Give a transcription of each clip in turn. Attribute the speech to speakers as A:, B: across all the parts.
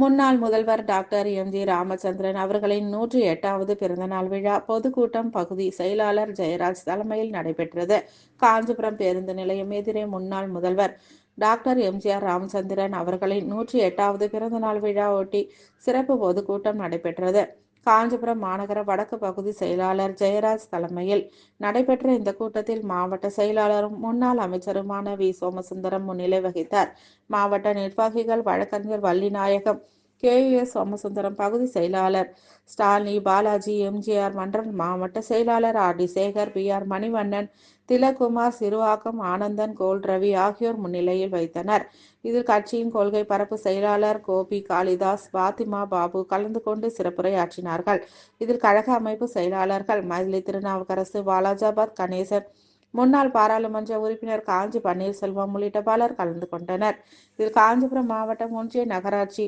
A: முன்னாள் முதல்வர் doctor M G Ramachandran அவர்களின் நூற்றி எட்டாவது பிறந்தநாள் விழா பொதுக்கூட்டம் பகுதி செயலாளர் ஜெயராஜ் தலைமையில் நடைபெற்றது. காஞ்சிபுரம் பேருந்து நிலையம் எதிரே முன்னாள் முதல்வர் டாக்டர் எம்ஜிஆர் ராமச்சந்திரன் அவர்களின் நூற்றி எட்டாவது பிறந்தநாள் விழா ஒட்டி சிறப்பு பொதுக்கூட்டம் நடைபெற்றது. காஞ்சிபுரம் மாநகர வடக்கு பகுதி செயலாளர் ஜெயராஜ் தலைமையில் நடைபெற்ற இந்த கூட்டத்தில் மாவட்ட செயலாளரும் முன்னாள் அமைச்சருமான வி. சோமசுந்தரம் முன்னிலை வகித்தார். மாவட்ட நிர்வாகிகள் வழக்கறிஞர் வள்ளிநாயகம் கே எஸ் சோமசுந்தரம் பகுதி செயலாளர் ஸ்டாலினி பாலாஜி எம்ஜிஆர் மன்ற மாவட்ட செயலாளர் R D Sekar P R Manivannan Thilakumar Siruvakkam Anandan கோல் ரவி ஆகியோர் முன்னிலையில் வைத்தனர். இதில் கட்சியின் கொள்கை பரப்பு செயலாளர் கோபி காளிதாஸ் பாத்திமா பாபு கலந்து கொண்டு சிறப்புரையாற்றினார்கள். இதில் கழக அமைப்பு செயலாளர்கள் மதுளை திருநாவுக்கரசு வாலாஜாபாத் கணேசன் முன்னாள் பாராளுமன்ற உறுப்பினர் காஞ்சி பன்னீர்செல்வம் உள்ளிட்ட பலர் கலந்து கொண்டனர். இதில் காஞ்சிபுரம் மாவட்டம் ஒன்றிய நகராட்சி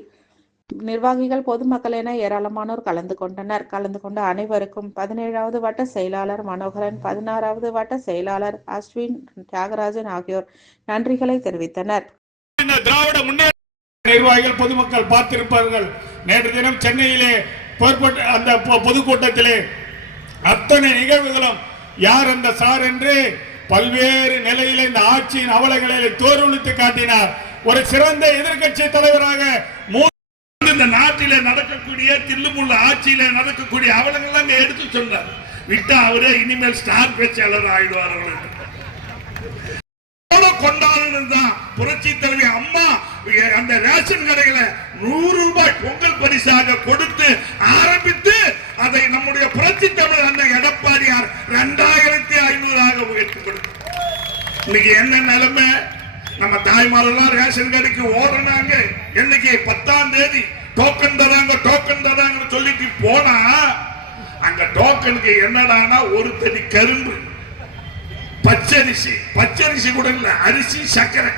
A: நிர்வாகிகள் பொதுமக்கள் என ஏராளமானோர் கலந்து கொண்டனர். கலந்து கொண்ட அனைவருக்கும் பதினேழாவது வட்ட செயலாளர் மனோகரன் பதினாறாவது வட்ட செயலாளர் அஸ்வின் தியாகராஜன் ஆகியோர் நன்றிகளை தெரிவித்தனர்.
B: திராவிட முன்னேற்ற நிர்வாகிகள் பொதுமக்கள் பார்த்திருப்பார்கள். நேற்று தினம் சென்னையிலே அந்த பொ- பொதுக்கூட்டத்திலே அத்தனை நிகழ்வுகளும் யார் அந்த சார் என்று பல்வேறு நிலையில இந்த ஆட்சியின் அவலங்களை தோற்கடித்து காட்டினார். ஒரு சிறந்த எதிர்க்கட்சி தலைவராக மூ- இந்த நாட்டிலே நடக்கக்கூடிய தில்லுமுள்ள ஆட்சியில நடக்கக்கூடிய அவலங்கள் அங்க எடுத்து சொன்னார் விட்டா அவரே இனிமேல் ஸ்டார் பேச்சாளர் ஆயிடுவார்கள் என்று. புரட்சி தலைவி அம்மா அந்த ரேஷன் கடைகளை நூறு ரூபாய் பொங்கல் பரிசாக கொடுத்து ஆரம்பித்து அதை நம்முடைய புரட்சி தமிழ் அண்ணன் எடப்பாடியார் இரண்டாயிரத்தி ஐநூறாக உயர்த்தி கொடுத்தார் இன்னைக்கு என்ன நிலைமை? நம்ம தாய்மாரெல்லாம் ரேஷன் கடைக்கு ஓடுறாங்க. என்னைக்கு பத்தாம் தேதி டோக்கன் தராங்க டோக்கன் அவங்களுக்கு என்னடானா ஒரு தடி கரும்பு. பச்சரிசி. பச்சரிசி கூட இல்லை அரிசி சர்க்கரை.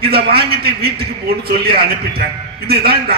B: இதை வாங்கிட்டு வீட்டுக்கு போன்னு சொல்லி அனுப்பிட்டாங்க இதுதான் இந்த